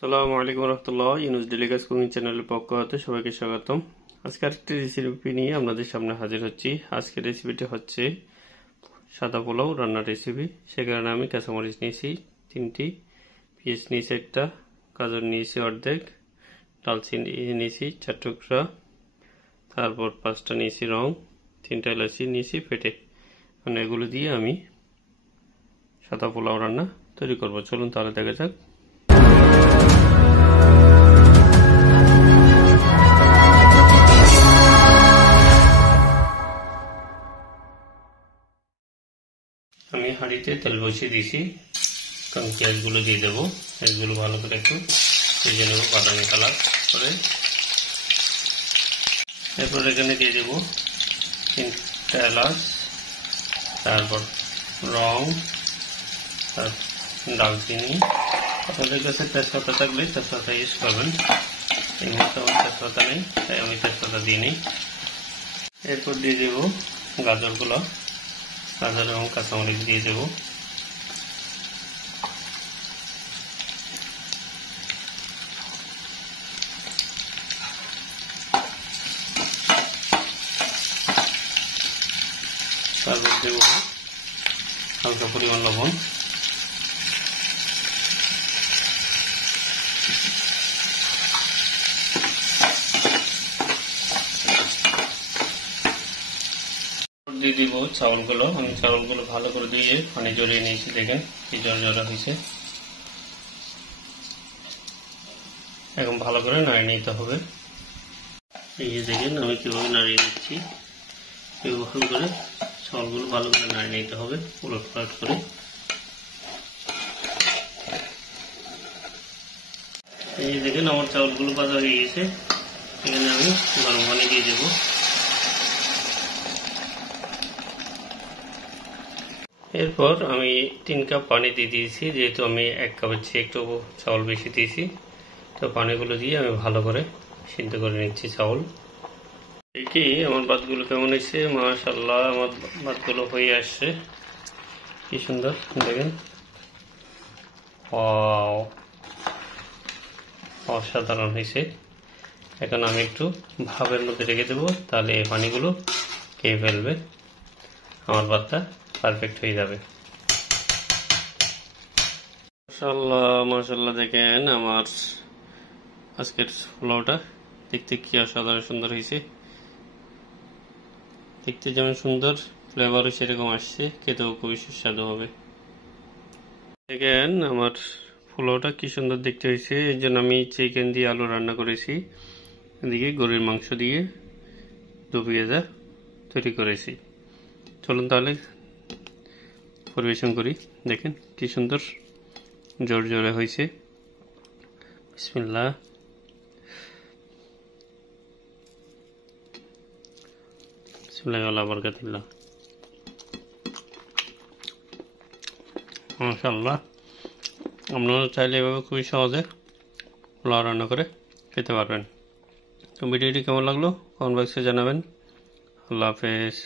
আসসালামু আলাইকুম রহমতুল্লাহ। ইউনুস ডেলিগাস কুকিং চ্যানেলের পক্ষ হতে সবাইকে স্বাগতম। আজকে আরেকটি রেসিপি নিয়ে আপনাদের সামনে হাজির হচ্ছি। আজকের রেসিপিটি হচ্ছে সাদা পোলাও রান্নার রেসিপি। সে কারণে আমি কাঁচামরিচ নিয়েছি 3টি, পেঁয়াজ নিয়েছি একটা, গাজর নিয়েছি অর্ধেক, ডালচিনি নিয়েছি 4 টুকরা, তারপর 5টা নিয়েছি রং, 3টা এলাচি নিয়েছি ফেটে। মানে এগুলো দিয়ে আমি সাদা পোলাও রান্না তৈরি করব। চলুন তাহলে দেখা যাক। আমি হাঁড়িতে তেল বসিয়ে দিয়েছি, কারণ পেঁয়াজগুলো দিয়ে দেবো। পেঁয়াজগুলো ভালো করে একটু ভেজে নেবো বাদামি কালার করে। এরপর এখানে দিয়ে দেবো 3টা এলাচ, তারপর রং, ডালচিনি। আপনাদের কাছে তেজপাতা থাকলে তেজপাতা ইউজ করবেন। এই মুহূর্তে আমার তেজপাতা নেই, তাই আমি তেজপাতা দিয়ে নিই। এরপর দিয়ে দেবো গাজর এবং কাঁচামরিচ দিয়ে দেবো। তারপর দেবো হালকা পরিমাণ লবণ। দিয়ে দিব চাউলগুলো। আমি চাউলগুলো ভালো করে ধুয়ে পানি জড়িয়ে নিয়েছি, দেখেন কি জড়া হয়েছে। এখন ভালো করে নাড়িয়ে নিতে হবে। এই যে দেখেন আমি কিভাবে নাড়িয়ে নিচ্ছি। ভালো করে চাউলগুলো ভালো করে নাড়িয়ে নিতে হবে, উলট পালট করে। এই যে দেখেন আমার চাউলগুলো ভাজা হয়ে গেছে। এখানে আমি গরম পানি দিয়ে দেবো। এরপর আমি 3 কাপ পানি দিয়ে দিয়েছি, যেহেতু আমি 1 কাপের চেয়ে একটু চাউল বেশি দিয়েছি। তো পানিগুলো দিয়ে আমি ভালো করে সিদ্ধ করে নিচ্ছি চাউল। দেখি আমার ভাতগুলো কেমন হয়েছে। মাশাআল্লাহ, আমার ভাতগুলো হয়ে আসছে, কি সুন্দর দেখেন। অসাধারণ হয়েছে। এখন আমি একটু ভাপের মধ্যে রেখে দেবো, তাহলে এই পানিগুলো খেয়ে ফেলবে, আমার ভাতটা পারফেক্ট হয়ে যাবে। মাশাআল্লাহ দেখেন আমার আজকের পোলাওটা দেখতে কি অসাধারণ সুন্দর হয়েছে। দেখতে যেমন সুন্দর, ফ্লেভারও সেরকম আসছে, খেতেও খুবই সুস্বাদু হবে। দেখেন আমার পোলাওটা কি সুন্দর দেখতে হয়েছে। এর জন্য আমি চিকেন দিয়ে আলু রান্না করেছি, এদিকে গরুর মাংস দিয়ে দু পেঁয়াজা তৈরি করেছি। চলুন তাহলে পরিবেশন করি। দেখেন কি সুন্দর জোরে হয়েছে। বিসমিল্লাহ। বরকাতুল্লাহ। মাশাআল্লাহ, আপনারা চাইলে এভাবে খুবই সহজে পোলাও রান্না করে খেতে পারবেন। তো ভিডিওটি কেমন লাগলো কমেন্ট বক্সে জানাবেন। আল্লাহ হাফেজ।